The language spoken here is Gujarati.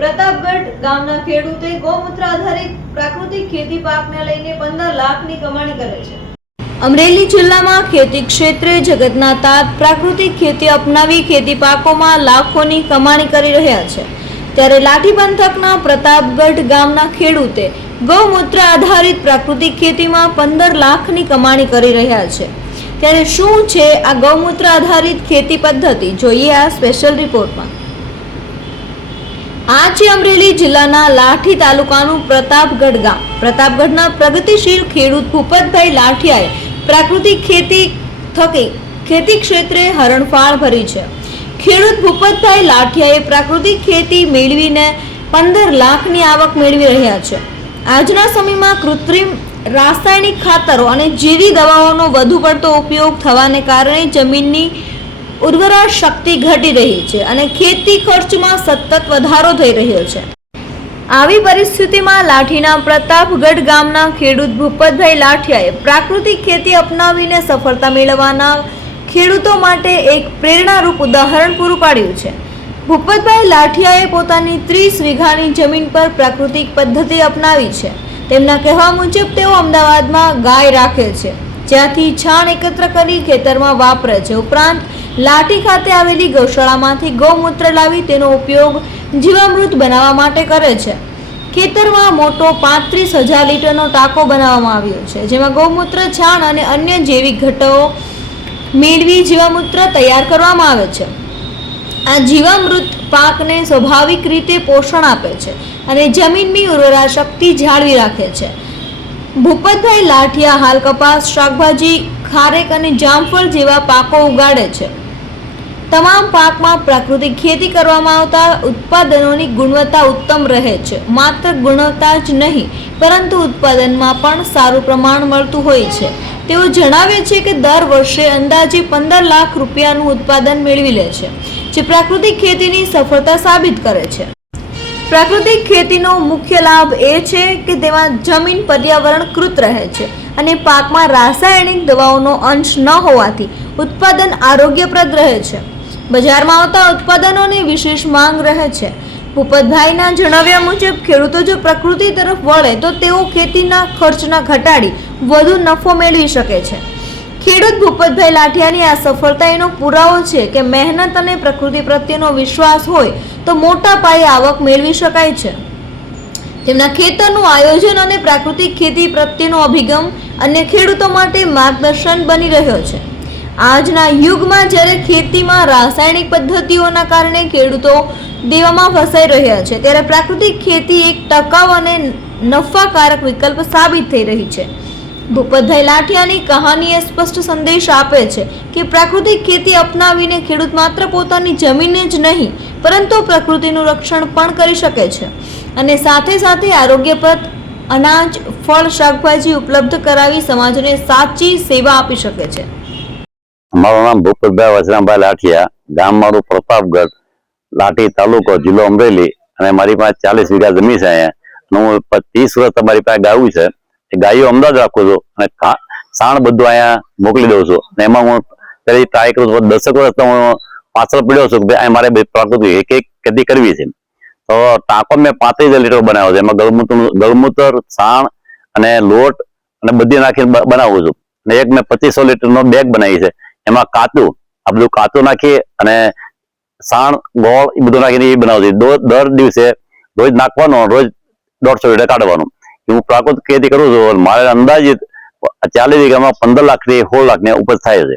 પ્રતાપગઢ ગામના ખેડૂતે ગૌમૂત્ર આધારિત પ્રાકૃતિક ખેતી પાકને લઈને પંદર લાખની કમાણી કરે છે. અમરેલી જિલ્લામાં ખેતી ક્ષેત્રે જગતના તાત પ્રાકૃતિક ખેતી અપનાવી ખેતી પાકોમાં લાખોની કમાણી કરી રહ્યા છે. ત્યારે લાઠી પંથકના પ્રતાપગઢ ગામના ખેડૂતે ગૌમૂત્ર આધારિત પ્રાકૃતિક ખેતીમાં પંદર લાખની કમાણી કરી રહ્યા છે. ત્યારે શું છે આ ગૌમૂત્ર આધારિત ખેતી પદ્ધતિ? જોઈએ આ સ્પેશિયલ રિપોર્ટમાં આ છે અમરેલી જિલ્લાના લાઠી તાલુકાનું પ્રતાપગઢ ગામ પ્રતાપગઢના પ્રગતિશીલ ખેડૂત ભૂપતભાઈ લાઠિયાએ પ્રાકૃતિક ખેતી થકી ખેતી ક્ષેત્રે હરણફાળ ભરી છે. ખેડૂત ભૂપતભાઈ લાઠિયાએ પ્રાકૃતિક ખેતી મેળવીને પંદર લાખની આવક મેળવી રહ્યા છે. આજના સમયમાં કૃત્રિમ રાસાયણિક ખાતરો અને જેવી દવાઓનો વધુ પડતો ઉપયોગ થવાને કારણે જમીનની ઉર્વરા શક્તિ ઘટી રહી છે અને ખેતી ખર્ચમાં સતત વધારો થઈ રહ્યો છે. આવી પરિસ્થિતિમાં લાઠીના પ્રતાપગઢ ગામના ખેડૂત ભૂપતભાઈ લાઠિયાએ પ્રાકૃતિક ખેતી અપનાવીને સફળતા મેળવવાના ખેડૂતો માટે એક પ્રેરણારૂપ ઉદાહરણ પૂરું પાડ્યું છે. ભૂપતભાઈ લાઠિયાએ પોતાની ત્રીસ વીઘાની જમીન પર પ્રાકૃતિક પદ્ધતિ અપનાવી છે. તેમના કહેવા મુજબ તેઓ અમદાવાદમાં ગાય રાખે છે. જ્યાંથી છાણ એકત્ર કરી ખેતરમાં વાપરે છે. ઉપરાંત લાઠી ખાતે આવેલી ગૌશાળામાંથી ગૌમૂત્ર લાવી તેનો ઉપયોગ જીવામૃત બનાવવા માટે કરે છે. ખેતરમાં મોટો પાંત્રીસ હજાર લીટરનો ટાંકો બનાવવામાં આવ્યો છે, જેમાં ગૌમૂત્ર, છાણ અને અન્ય જૈવિક ઘટકો મેળવી જીવામૂત્ર તૈયાર કરવામાં આવે છે. આ જીવામૃત પાકને સ્વાભાવિક રીતે પોષણ આપે છે અને જમીનની ઉર્વરા શક્તિ જાળવી રાખે છે. ભૂપતભાઈ લાઠિયા હાલ કપાસ, શાકભાજી, ખારેક અને જામફળ જેવા પાકો ઉગાડે છે. તમામ પાકમાં પ્રાકૃતિક ખેતી કરવામાં આવતા ઉત્પાદનોની ગુણવત્તા ઉત્તમ રહે છે. માત્ર ગુણવત્તા જ નહીં, પરંતુ ઉત્પાદનમાં પણ સારું પ્રમાણ મળતું હોય છે. તેઓ જણાવે છે કે દર વર્ષે અંદાજે પંદર લાખ રૂપિયાનું ઉત્પાદન મેળવી લે છે, જે પ્રાકૃતિક ખેતીની સફળતા સાબિત કરે છે. પ્રાકૃતિક ખેતીનો મુખ્ય લાભ એ છે કે તેમાં જમીન પર્યાવરણકૃત રહે છે અને પાકમાં રાસાયણિક દવાઓનો અંશ ન હોવાથી ઉત્પાદન આરોગ્યપ્રદ રહે છે. બજારમાં આવતા ઉત્પાદનોની વિશેષ માંગ રહે છે. ભૂપતભાઈના જણાવ્યા મુજબ, ખેડૂતો જો પ્રકૃતિ તરફ વળે, તો તેઓ ખેતીના ખર્ચના ઘટાડી વધુ નફો મેળવી શકે છે. ખેડૂત ભૂપતભાઈ લાઠિયાની આ સફળતા એનો પુરાવો છે કે મહેનત અને પ્રકૃતિ પ્રત્યેનો વિશ્વાસ હોય, તો મોટા પાયે આવક મેળવી શકાય છે. તેમના ખેતરનું આયોજન અને પ્રાકૃતિક ખેતી પ્રત્યેનો અભિગમ અન્ય ખેડૂતો માટે માર્ગદર્શન બની રહ્યો છે. આજના યુગમાં જ્યારે ખેતીમાં રાસાયણિક પદ્ધતિઓના કારણે ખેડૂતો દેવામાં ફસાઈ રહ્યા છે, ત્યારે પ્રાકૃતિક ખેતી એક ટકાઉ અને નફાકારક વિકલ્પ સાબિત થઈ રહી છે. ભૂપતભાઈ લાઠિયાની કહાની એ સ્પષ્ટ સંદેશ આપે છે કે પ્રાકૃતિક ખેતી અપનાવીને ખેડૂત માત્ર પોતાની જમીનને જ નહીં, પરંતુ પ્રકૃતિનું રક્ષણ પણ કરી શકે છે. અને સાથે સાથે આરોગ્યપ્રદ અનાજ, ફળ, શાકભાજી ઉપલબ્ધ કરાવી સમાજને સાચી સેવા આપી શકે છે. મારું નામ ભૂપતભાઈ વચરામભાઈ લાઠિયા. ગામ મારું પ્રતાપગઢ, લાઠી તાલુકો જિલ્લો અમરેલી અને મારી પાસે ચાલીસ વીઘા જમીન છે અહીંયા. હું ત્રીસ વર્ષ તમારી પાસે ગાયું છે. એ ગાયો અમદાવાદ રાખું છું અને સાણ બધું અહીંયા મોકલી દઉં છું. અને એમાં હું ત્યારે ટ્રાય કરું છું દસેક વર્ષ તો હું પાછળ પડ્યો છું કે ભાઈ મારે પ્રાકૃતિક એક એક ખેતી કરવી છે. તો ટાંકો મેં પાંત્રીસ લીટર બનાવ્યો છે. એમાં ગૌમૂત્ર ગૌમૂત્ર સાણ અને લોટ અને બધી નાખીને બનાવું છું. અને એક મેં પચીસો લીટરનો બેગ બનાવી છે. એમાં કાચું, આ બધું કાચું નાખી અને સાણ, ગોળ એ બધું નાખીને એ બનાવજો. દર દિવસે રોજ નાખવાનો, રોજ દોઢસો લીટર કાઢવાનું. હું પ્રાકૃતિક ખેતી કરું છું, મારે અંદાજિત ચાલીસ વીઘામાં પંદર લાખથી સોળ લાખની ઉપજ થાય છે.